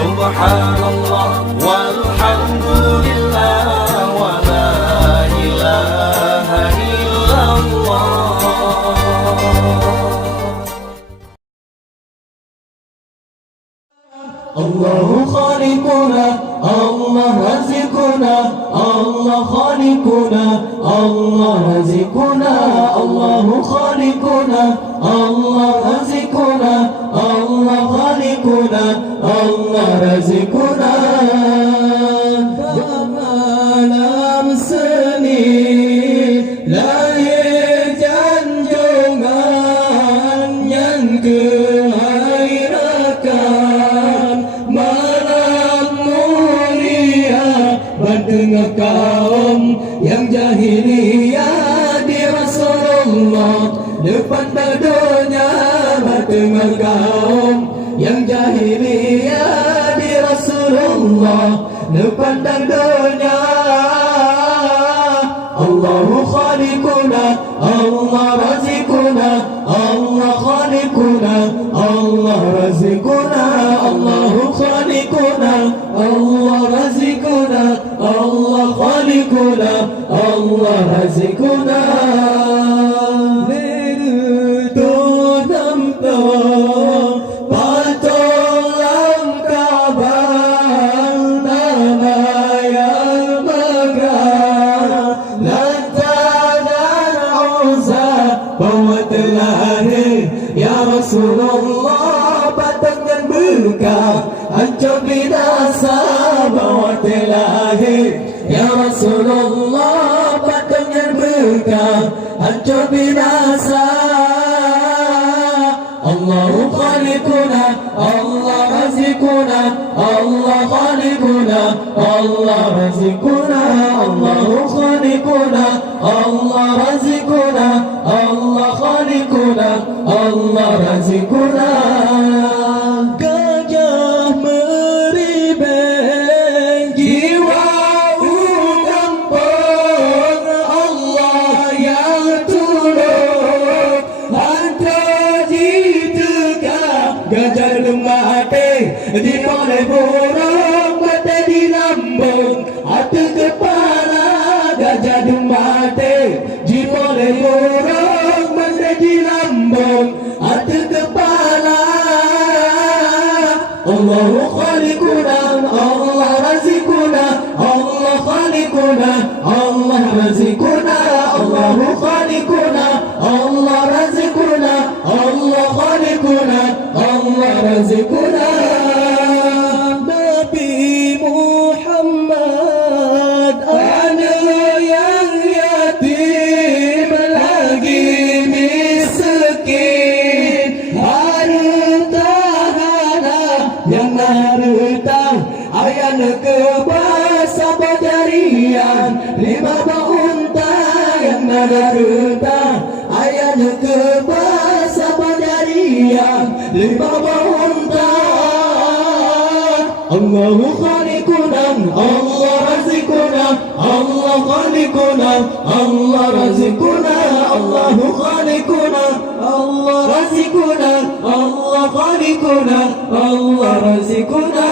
Subhanallah walhamdulillah wa la ilaha illallah. Allahu khaliquna, Allah razikuna, Allah khaliquna, Allah razikuna, Allahu khaliquna, Allah razikuna, Allah khaliquna, Allah razikuna. Malam seni lahir junjungan yang kehairakan, malam mulia bertengah kaum yang jahiliyah di Rasulullah depan badannya, bertengah kaum yang jahiliyah di Rasulullah depan badannya. Allahu khaliquna, Allah razikuna, Allah khaliquna, Allah razikuna, Allahu khaliquna, Allah razikuna, Allah khaliquna, Allah razikuna. Rasulullah batangan berkah hancur binasa bawa terlahir. Ya Rasulullah batangan berkah hancur binasa. Allahu khaliquna, Allah razikuna, Allah khaliquna, Allah razikuna, Allahu khaliquna, Allah razikuna, Allah khaliquna, Allah razikuna. Gajah meribeng jiwa kampung, Allah yang turun hantar jitegah. Gajah mati di oleh burung, mati di lambung atas kepala. Gajah mati di oleh burung, mati di lambung atas kepala. Allahu khaliquna, Allah razikuna, Allah khaliquna, Allah razikuna, Allahu khaliquna, Allah razikuna, Allah khaliquna, Allah razikuna. Nabi Muhammad anak yang yatim lagi miskin, yang harta ayan kebasa bajarian, 5 unta yang harta ayan kebasa bajarian, 5 unta. Allahu khaliquna, Allah razikuna, Allah khaliquna, Allah razikuna, Allahu khaliquna, Allah razikuna, Allah khaliquna, Allah razikuna.